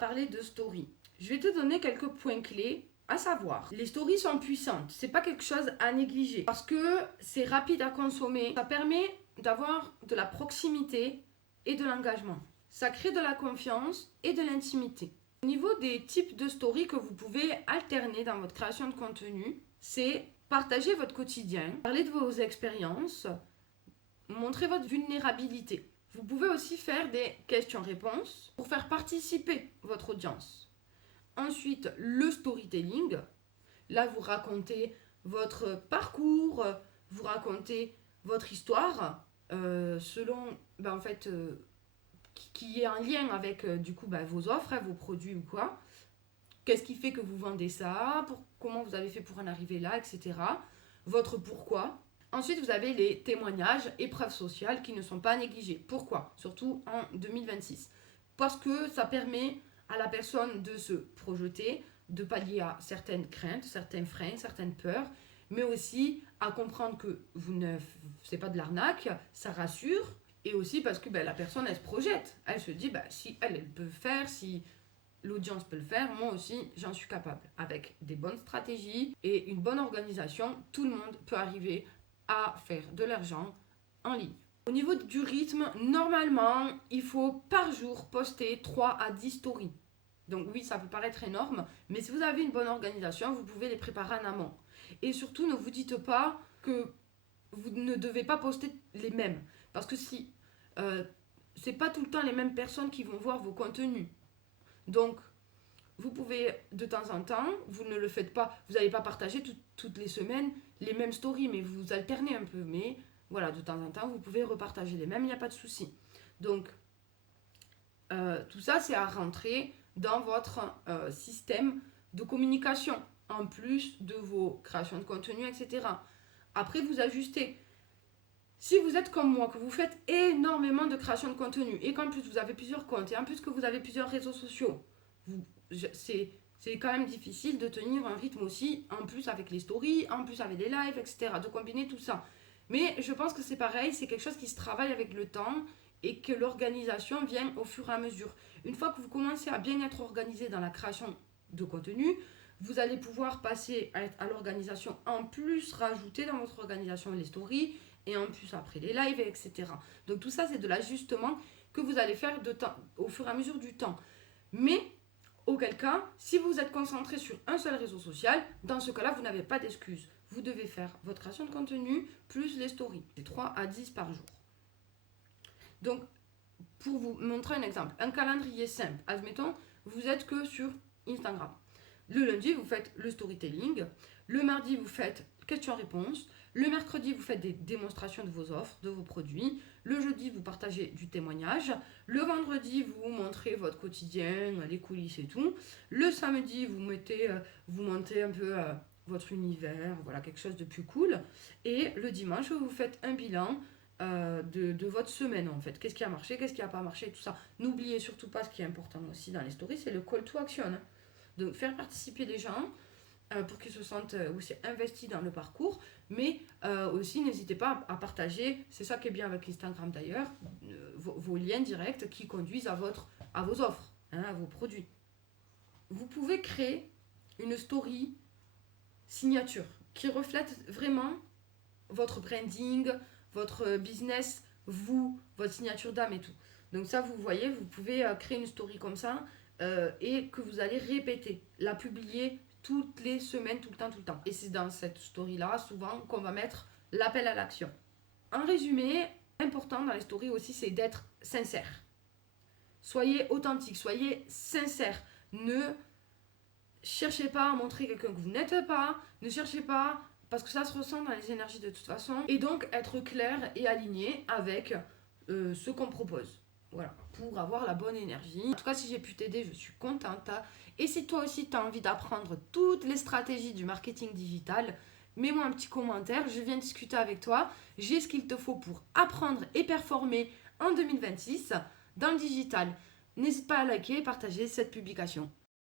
parler de story. Je vais te donner quelques points clés. À savoir, les stories sont puissantes. C'est pas quelque chose à négliger parce que c'est rapide à consommer. Ça permet d'avoir de la proximité et de l'engagement. Ça crée de la confiance et de l'intimité. Au niveau des types de stories que vous pouvez alterner dans votre création de contenu, c'est partager votre quotidien, parler de vos expériences, montrer votre vulnérabilité. Vous pouvez aussi faire des questions-réponses pour faire participer votre audience. Ensuite, le storytelling. Là, vous racontez votre parcours, vous racontez votre histoire selon, qui est en lien avec vos offres, vos produits ou quoi. Qu'est-ce qui fait que vous vendez ça, comment vous avez fait pour en arriver là, etc. Votre pourquoi. Ensuite, vous avez les témoignages et preuves sociales qui ne sont pas négligés. Pourquoi? Surtout en 2026. Parce que ça permet à la personne de se projeter, de pallier à certaines craintes, certains freins, certaines peurs, mais aussi à comprendre que c'est pas de l'arnaque, ça rassure, et aussi parce que la personne, elle se projette. Elle se dit, si elle peut le faire, si l'audience peut le faire, moi aussi, j'en suis capable. Avec des bonnes stratégies et une bonne organisation, tout le monde peut arriver à faire de l'argent en ligne. Au niveau du rythme, normalement, il faut par jour poster 3 à 10 stories. Donc oui, ça peut paraître énorme, mais si vous avez une bonne organisation, vous pouvez les préparer en amont. Et surtout, ne vous dites pas que vous ne devez pas poster les mêmes. Parce que c'est pas tout le temps les mêmes personnes qui vont voir vos contenus. Donc, vous pouvez de temps en temps, vous ne le faites pas, vous n'allez pas partager toutes les semaines les mêmes stories, mais vous alternez un peu. Mais voilà, de temps en temps, vous pouvez repartager les mêmes, il n'y a pas de souci. Donc, tout ça, c'est à rentrer dans votre système de communication, en plus de vos créations de contenu, etc. Après, vous ajustez. Si vous êtes comme moi, que vous faites énormément de création de contenu, et qu'en plus vous avez plusieurs comptes, et en plus que vous avez plusieurs réseaux sociaux, c'est quand même difficile de tenir un rythme aussi, en plus avec les stories, en plus avec les lives, etc., de combiner tout ça. Mais je pense que c'est pareil, c'est quelque chose qui se travaille avec le temps, et que l'organisation vient au fur et à mesure. Une fois que vous commencez à bien être organisé dans la création de contenu, vous allez pouvoir passer à l'organisation, en plus rajouter dans votre organisation les stories, et en plus après les lives, etc. Donc tout ça, c'est de l'ajustement que vous allez faire au fur et à mesure du temps. Mais auquel cas, si vous êtes concentré sur un seul réseau social, dans ce cas-là, vous n'avez pas d'excuse. Vous devez faire votre création de contenu plus les stories, c'est 3 à 10 par jour. Donc, pour vous montrer un exemple, un calendrier simple. Admettons, vous êtes que sur Instagram. Le lundi, vous faites le storytelling. Le mardi, vous faites questions-réponses. Le mercredi, vous faites des démonstrations de vos offres, de vos produits. Le jeudi, vous partagez du témoignage. Le vendredi, vous montrez votre quotidien, les coulisses et tout. Le samedi, vous montez un peu votre univers, voilà, quelque chose de plus cool. Et le dimanche, vous faites un bilan de votre semaine en fait. Qu'est-ce qui a marché, qu'est-ce qui n'a pas marché, tout ça. N'oubliez surtout pas ce qui est important aussi dans les stories, c'est le call to action. Donc faire participer les gens pour qu'ils se sentent aussi investis dans le parcours, mais aussi n'hésitez pas à partager, c'est ça qui est bien avec Instagram d'ailleurs, vos liens directs qui conduisent à vos offres, à vos produits. Vous pouvez créer une story signature qui reflète vraiment votre branding, votre business, votre signature d'âme et tout. Donc ça, vous voyez, vous pouvez créer une story comme ça et que vous allez répéter, la publier toutes les semaines, tout le temps. Et c'est dans cette story-là, souvent, qu'on va mettre l'appel à l'action. En résumé, important dans les stories aussi, c'est d'être sincère. Soyez authentique, soyez sincère. Ne cherchez pas à montrer quelqu'un que vous n'êtes pas. Ne cherchez pas, parce que ça se ressent dans les énergies de toute façon. Et donc, être clair et aligné avec ce qu'on propose. Voilà, pour avoir la bonne énergie. En tout cas, si j'ai pu t'aider, je suis contente. Et si toi aussi, tu as envie d'apprendre toutes les stratégies du marketing digital, mets-moi un petit commentaire, je viens discuter avec toi. J'ai ce qu'il te faut pour apprendre et performer en 2026 dans le digital. N'hésite pas à liker et partager cette publication.